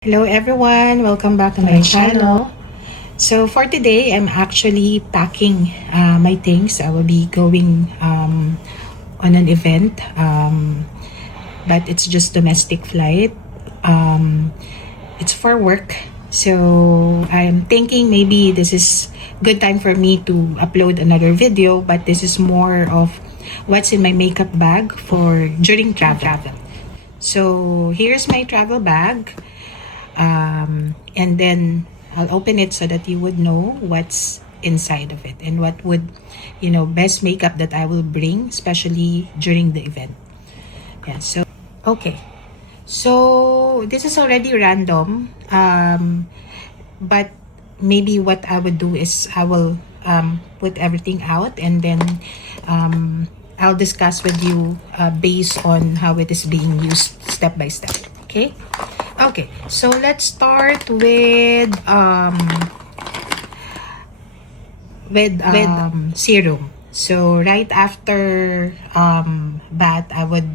Hello everyone, welcome back to my channel. So for today, I'm actually packing my things. I will be going on an event, but it's just domestic flight. It's for work. So I'm thinking maybe this is good time for me to upload another video, but this is more of what's in my makeup bag for during travel. So here's my travel bag. And then I'll open it so that you would know what's inside of it and what would, best makeup that I will bring, especially during the event. Yeah, so, okay. So, this is already random, but maybe what I would do is I will put everything out and then I'll discuss with you based on how it is being used step by step. Okay? Okay, so let's start with serum. So right after bath, I would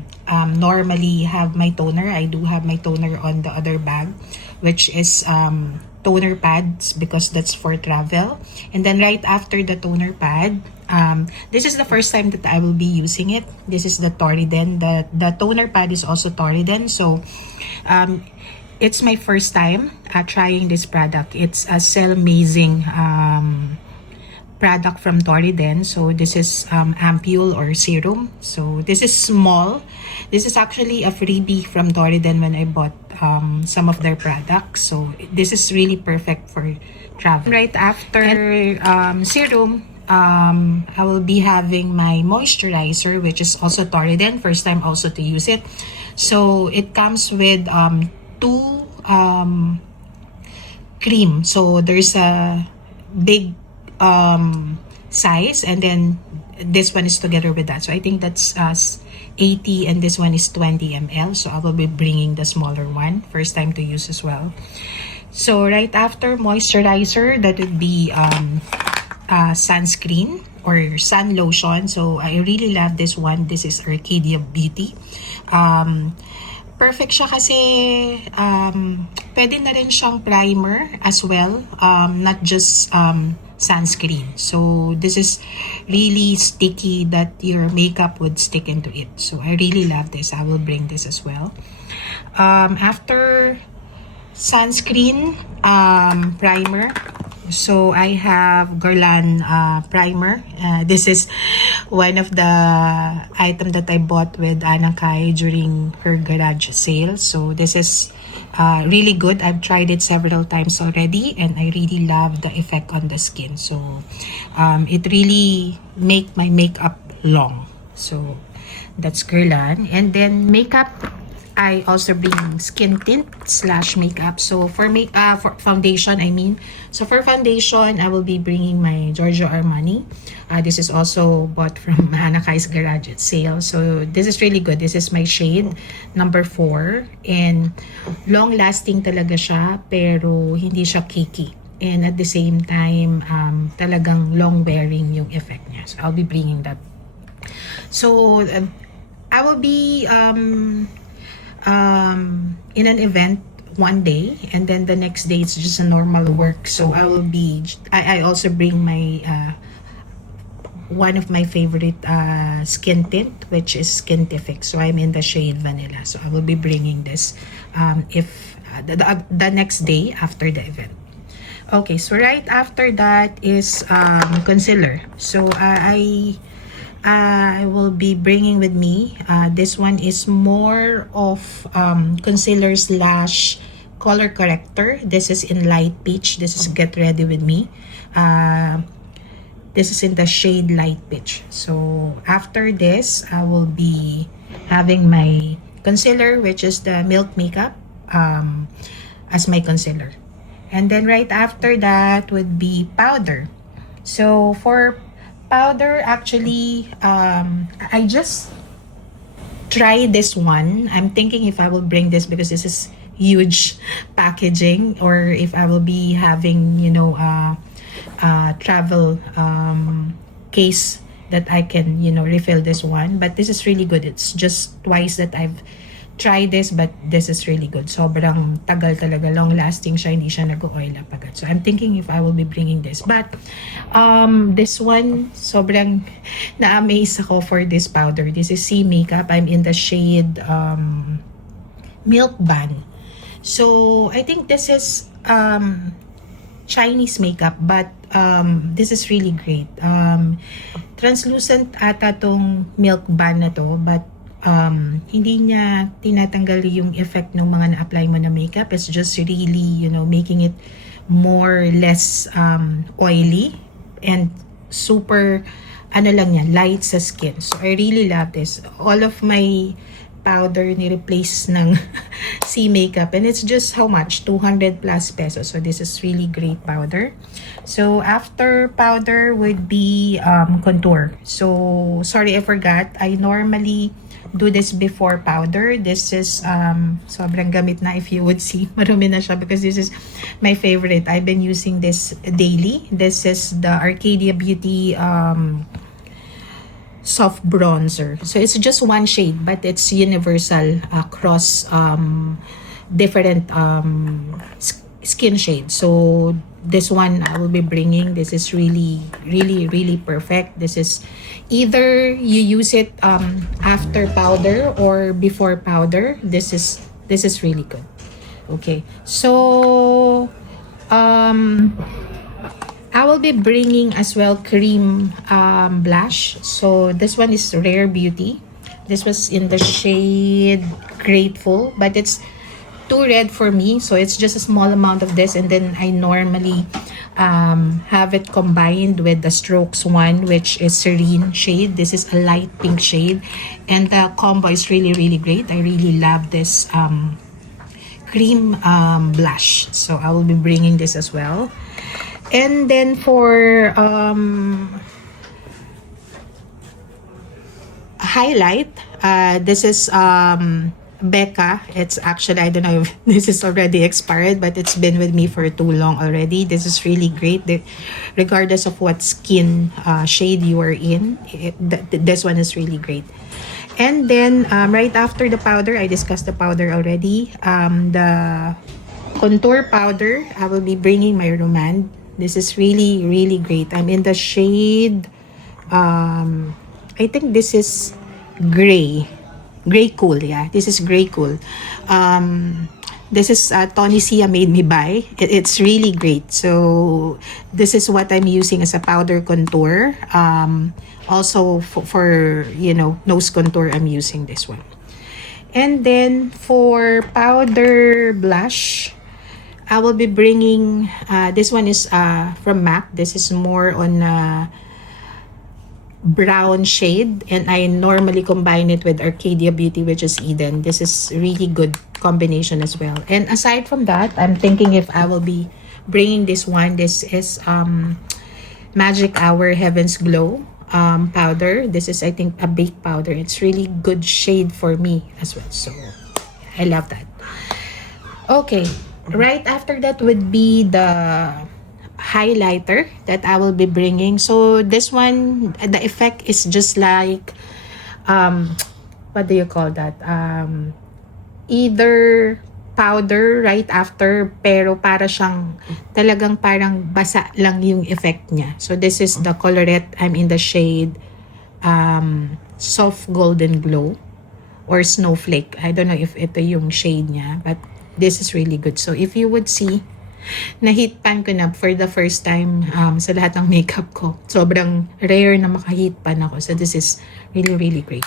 normally have my toner. I do have my toner on the other bag, which is toner pads because that's for travel. And then right after the toner pad, this is the first time that I will be using it. This is the Toriden. The toner pad is also Toriden. So it's my first time trying this product. It's a Cell Amazing product from Toriden. So this is ampule or serum. So this is small. This is actually a freebie from Toriden when I bought some of their products. So this is really perfect for travel. Right after serum, I will be having my moisturizer, which is also Toriden. First time also to use it. So it comes with two cream. So there's a big size and then this one is together with that. So I think that's 80 and this one is 20 ml. So I will be bringing the smaller one. First time to use as well. So right after moisturizer, that would be sunscreen or sun lotion. So I really love this one. This is Arcadia Beauty. Perfect siya kasi pwede na rin siyang primer as well, not just sunscreen. So this is really sticky that your makeup would stick into it. So I really love this. I will bring this as well. After sunscreen, primer. So I have Guerlain primer. This is one of the item that I bought with Anna Kai during her garage sale. So this is really good. I've tried it several times already and I really love the effect on the skin. So it really make my makeup long. So that's Guerlain. And then makeup, I also bring skin tint / makeup. So for for foundation, I mean. So for foundation, I will be bringing my Giorgio Armani. This is also bought from Hannah Kai's Garage at sale. So this is really good. This is my shade number 4 and long lasting talaga siya pero hindi siya cakey. And at the same time, talagang long wearing yung effect niya. So I'll be bringing that. So I will be in an event one day and then the next day it's just a normal work. So I also bring my one of my favorite skin tint, which is Skintific. So I'm in the shade vanilla. So I will be bringing this if the next day after the event. Okay, so right after that is concealer. So I will be bringing with me. This one is more of concealer / color corrector. This is in light peach. This is Get Ready With Me. This is in the shade light peach. So after this, I will be having my concealer, which is the Milk Makeup, as my concealer. And then right after that would be powder. So for powder, actually, I just tried this one. I'm thinking if I will bring this because this is huge packaging, or if I will be having, travel case that I can, refill this one. But this is really good. It's just twice that I've try this, but this is really good. Sobrang tagal talaga, long lasting siya, hindi siya nag-oil up agad. So I'm thinking if I will be bringing this. But this one, sobrang na-amaze ako for this powder. This is C Makeup. I'm in the shade Milk Ban. So I think this is Chinese makeup, but this is really great. Translucent ata tong Milk Ban na to, but hindi niya tinatanggal yung effect ng mga na-apply mo na makeup. It's just really, you know, making it more less oily and super ano lang yan, light sa skin. So I really love this. All of my powder ni-replace ng C Makeup, and it's just how much? 200 plus pesos. So this is really great powder. So after powder would be contour. So sorry, I forgot. I normally do this before powder. This is sobrang gamit na, if you would see. Marumi na siya because this is my favorite. I've been using this daily. This is the Arcadia Beauty soft bronzer. So it's just one shade, but it's universal across different skin shades. So this one I will be bringing. This is really perfect. This is either you use it after powder or before powder. This is really good. Okay, so I will be bringing as well cream blush. So this one is Rare Beauty. This was in the shade Grateful, but it's too red for me, so it's just a small amount of this, and then I normally have it combined with the Strokes one, which is Serene shade. This is a light pink shade, and the combo is really great. I really love this cream blush, so I will be bringing this as well. And then for highlight, this is Becca. It's actually, I don't know if this is already expired, but it's been with me for too long already. This is really great. Regardless of what skin shade you are in, this one is really great. And then right after the powder, I discussed the powder already. The contour powder, I will be bringing my Romand. This is really great. I'm in the shade, I think this is Gray Cool. Yeah, this is Gray Cool. This is Tony Sia made me buy. It's really great. So this is what I'm using as a powder contour. Also for you know, nose contour, I'm using this one. And then for powder blush, I will be bringing this one is from MAC. This is more on brown shade, and I normally combine it with Arcadia Beauty, which is Eden. This is really good combination as well. And aside from that, I'm thinking if I will be bringing this one. This is Magic Hour Heaven's Glow powder. This is, I think, a baked powder. It's really good shade for me as well, so I love that. Okay, right after that would be the highlighter that I will be bringing. So this one, the effect is just like what do you call that, either powder right after, pero para siyang talagang parang basa lang yung effect niya. So this is the Colorette. I'm in the shade Soft Golden Glow or Snowflake. I don't know if ito yung shade niya, but this is really good. So if you would see, na-heat pan ko na for the first time sa lahat ng makeup ko. Sobrang rare na maka-heat pan ako. So this is really great.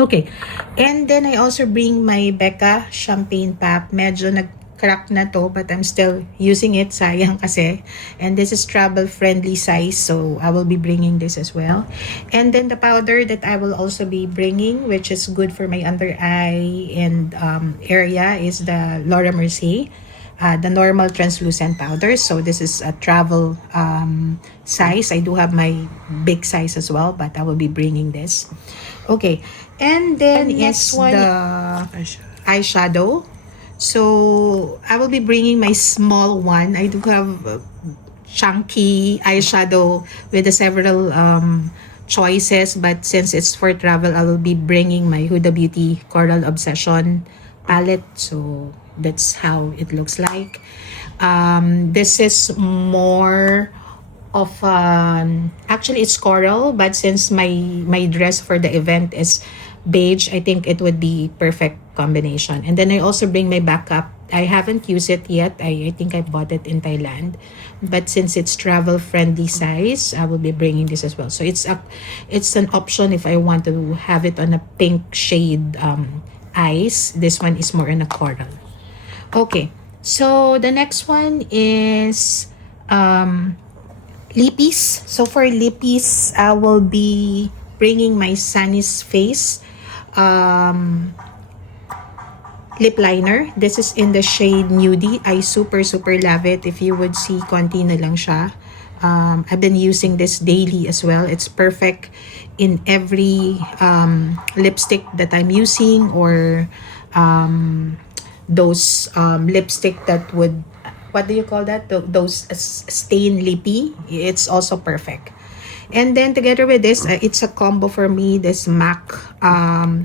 Okay. And then I also bring my Becca Champagne Pop. Medyo nag-crack na to, but I'm still using it. Sayang kasi. And this is travel-friendly size, so I will be bringing this as well. And then the powder that I will also be bringing, which is good for my under eye and area, is the Laura Mercier. The normal translucent powder. So this is a travel size. I do have my big size as well, but I will be bringing this. Okay, and then next one, the eyeshadow. So I will be bringing my small one. I do have chunky eyeshadow with the several choices, but since it's for travel, I will be bringing my Huda Beauty Coral Obsession palette. So that's how it looks like. This is more of actually it's coral, but since my dress for the event is beige, I think it would be perfect combination. And then I also bring my backup. I haven't used it yet. I think I bought it in Thailand, but since it's travel friendly size, I will be bringing this as well. So it's an option if I want to have it on a pink shade eyes. This one is more in a coral. Okay, so the next one is lippies. So for lippies, I will be bringing my Sunny's Face lip liner. This is in the shade Nudie. I super love it. If you would see, konti na lang siya. I've been using this daily as well. It's perfect in every lipstick that I'm using, or those lipstick that would, what do you call that? Those stain lippy. It's also perfect. And then together with this, it's a combo for me, this MAC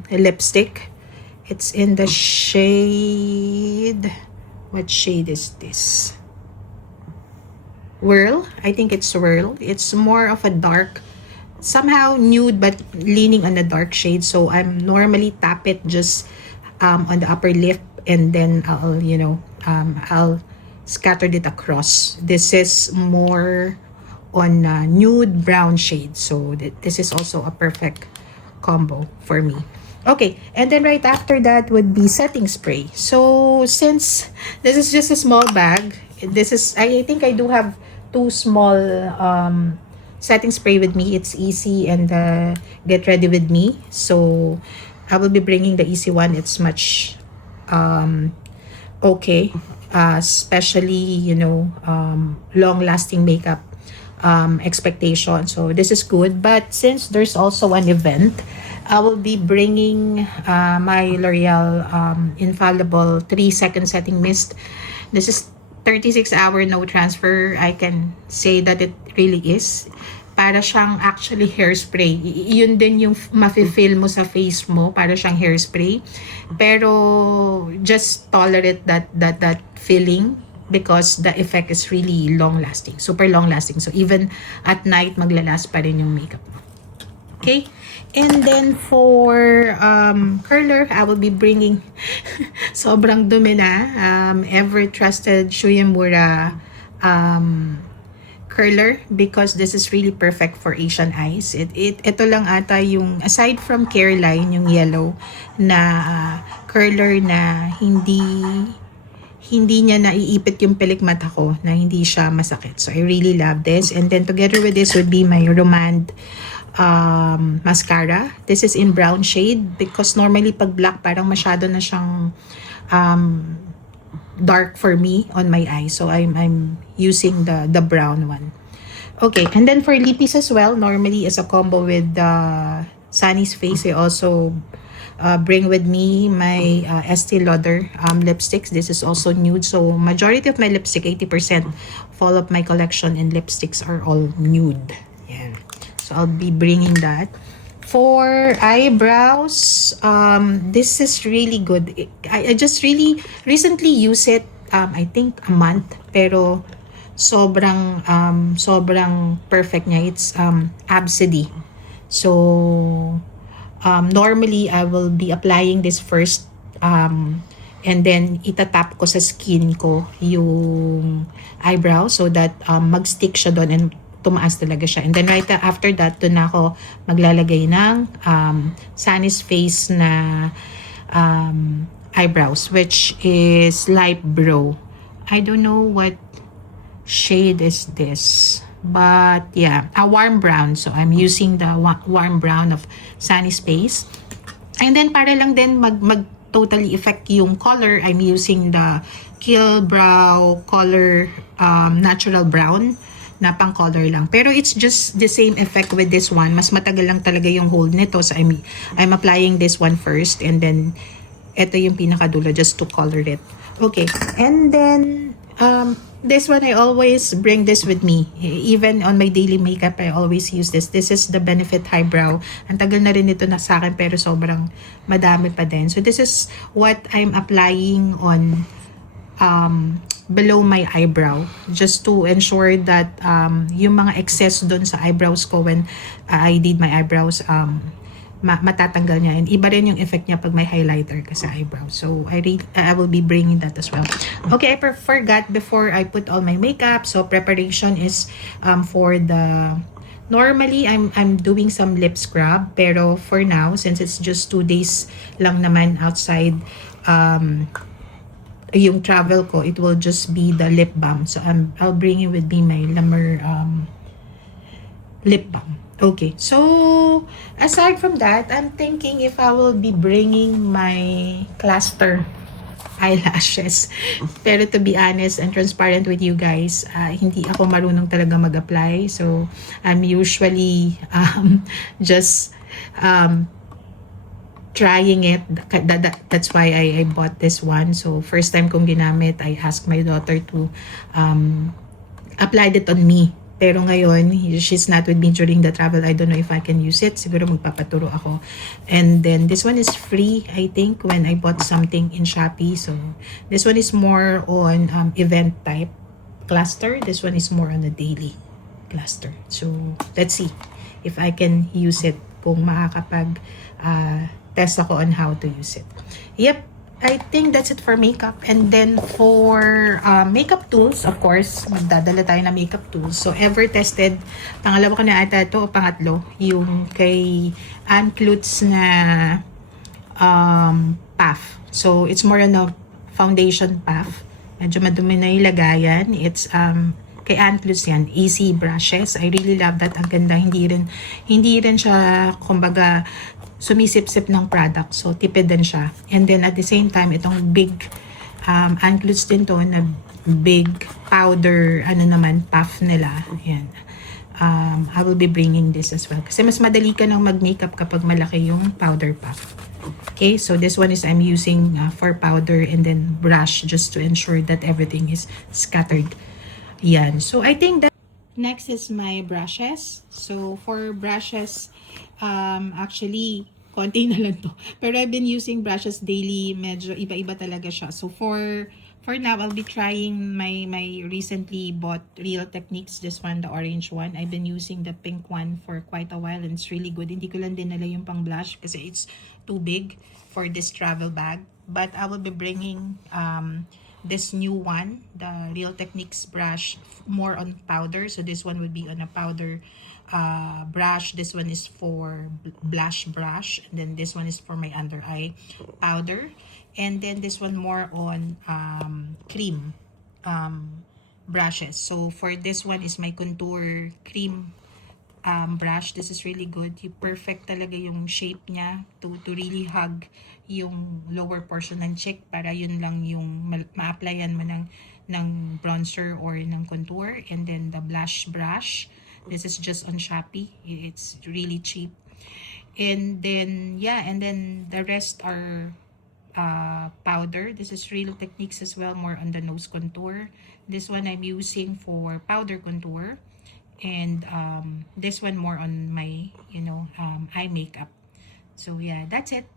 lipstick. It's in the shade, what shade is this? Whirl. I think it's Whirl. It's more of a dark, somehow nude, but leaning on the dark shade. So I'm normally tap it just on the upper lip, and then I'll scatter it across. This is more on nude brown shade. So this is also a perfect combo for me. Okay, and then right after that would be setting spray. So since this is just a small bag, this is, I think I do have two small setting spray with me. It's easy and get ready with me. So I will be bringing the easy one. It's much okay, especially long lasting makeup expectation. So this is good. But since there's also an event, I will be bringing my L'Oreal Infallible 3-second setting mist. This is 36-hour no transfer. I can say that it really is. Para siyang actually hairspray. Yun din yung mafe-feel mo sa face mo. Para siyang hairspray. Pero just tolerate that feeling, because the effect is really long lasting. Super long lasting. So even at night, maglalast pa rin yung makeup mo. Okay? And then for curler, I will be bringing sobrang dumi na ever trusted Shuyemura curler, because this is really perfect for Asian eyes. Ito lang ata yung, aside from Careline, yung yellow na curler na hindi niya naiipit yung pilik mata ko, na hindi siya masakit. So I really love this. And then together with this would be my Romand mascara. This is in brown shade, because normally pag black parang masyado na siyang dark for me on my eyes. So I'm using the brown one. Okay, and then for lippies as well, normally as a combo with Sunny's Face, I also bring with me my Estee Lauder lipsticks. This is also nude. So majority of my lipstick, 80% fall of my collection in lipsticks are all nude. Yeah. So I'll be bringing that. For eyebrows, this is really good. I just really recently used it, I think a month, pero sobrang perfect niya. It's Absidy. So normally I will be applying this first, and then itatap ko sa skin ko yung eyebrow, so that mag-stick siya doon and tumaas talaga siya. And then right after that, doon ako maglalagay ng Sunny's Face na eyebrows, which is light brow. I don't know what shade is this, but yeah, a warm brown. So I'm using the warm brown of Sunny's Face. And then para lang din mag totally effect yung color, I'm using the Kill Brow Color Natural Brown na pang color lang. Pero it's just the same effect with this one. Mas matagal lang talaga yung hold nito. So I'm applying this one first, and then ito yung pinakadulo just to color it. Okay. And then This one, I always bring this with me. Even on my daily makeup, I always use this. This is the Benefit Highbrow. Ang tagal na rin ito na sa akin pero sobrang madami pa din. So this is what I'm applying on below my eyebrow just to ensure that yung mga excess doon sa eyebrows ko when I did my eyebrows matatanggal niya, and iba rin yung effect niya pag may highlighter ka sa eyebrow. So I will be bringing that as well. Okay, I forgot before I put all my makeup. So preparation is for the normally I'm doing some lip scrub, pero for now since it's just 2 days lang naman outside yung travel ko, it will just be the lip balm. So I'll bring it with me my La Mer lip balm. Okay, so aside from that, I'm thinking if I will be bringing my cluster eyelashes. Pero to be honest and transparent with you guys, hindi ako marunong talaga mag-apply. So I'm usually just trying it. That's why I bought this one. So first time kong ginamit, I asked my daughter to apply it on me. Pero ngayon, she's not with me during the travel. I don't know if I can use it. Siguro magpapaturo ako. And then this one is free, I think, when I bought something in Shopee. So this one is more on event type cluster. This one is more on the daily cluster. So let's see if I can use it, kung makakapag test ako on how to use it. Yep. I think that's it for makeup. And then for makeup tools, of course, magdadala tayo na makeup tools. So, ever tested, pangalawa ko na ata ito o pangatlo, yung kay Ann Klutz na puff. So, it's more on a foundation puff. Medyo madumi na yung lagayan. It's kay Ann Klutz yan, Easy Brushes. I really love that. Ang ganda, hindi rin siya, kumbaga, sumisip-sip ng product. So, tipid din siya. And then, at the same time, itong big, Ann Klutz din to, na big powder, puff nila. Ayan. I will be bringing this as well. Kasi mas madali ka nang mag-makeup kapag malaki yung powder puff. Okay, so this one is I'm using for powder and then brush just to ensure that everything is scattered. Yan. So, I think that next is my brushes. So, for brushes, actually, konti na lang to. Pero I've been using brushes daily. Medyo iba-iba talaga siya. So, for now, I'll be trying my recently bought Real Techniques. This one, the orange one. I've been using the pink one for quite a while and it's really good. Hindi ko lang dinala yung pang blush kasi it's too big for this travel bag. But I will be bringing this new one, the Real Techniques brush, more on powder. So this one would be on a powder brush. This one is for blush brush, and then this one is for my under eye powder, and then this one more on cream brushes. So for this one is my contour cream brush. This is really good. You perfect talaga yung shape niya to really hug yung lower portion ng cheek para yun lang yung ma-applyan mo ng bronzer or ng contour. And then the blush brush, this is just on Shopee. It's really cheap. And then yeah, and then the rest are powder. This is Real Techniques as well, more on the nose contour. This one I'm using for powder contour, and this one more on my eye makeup. So yeah, that's it.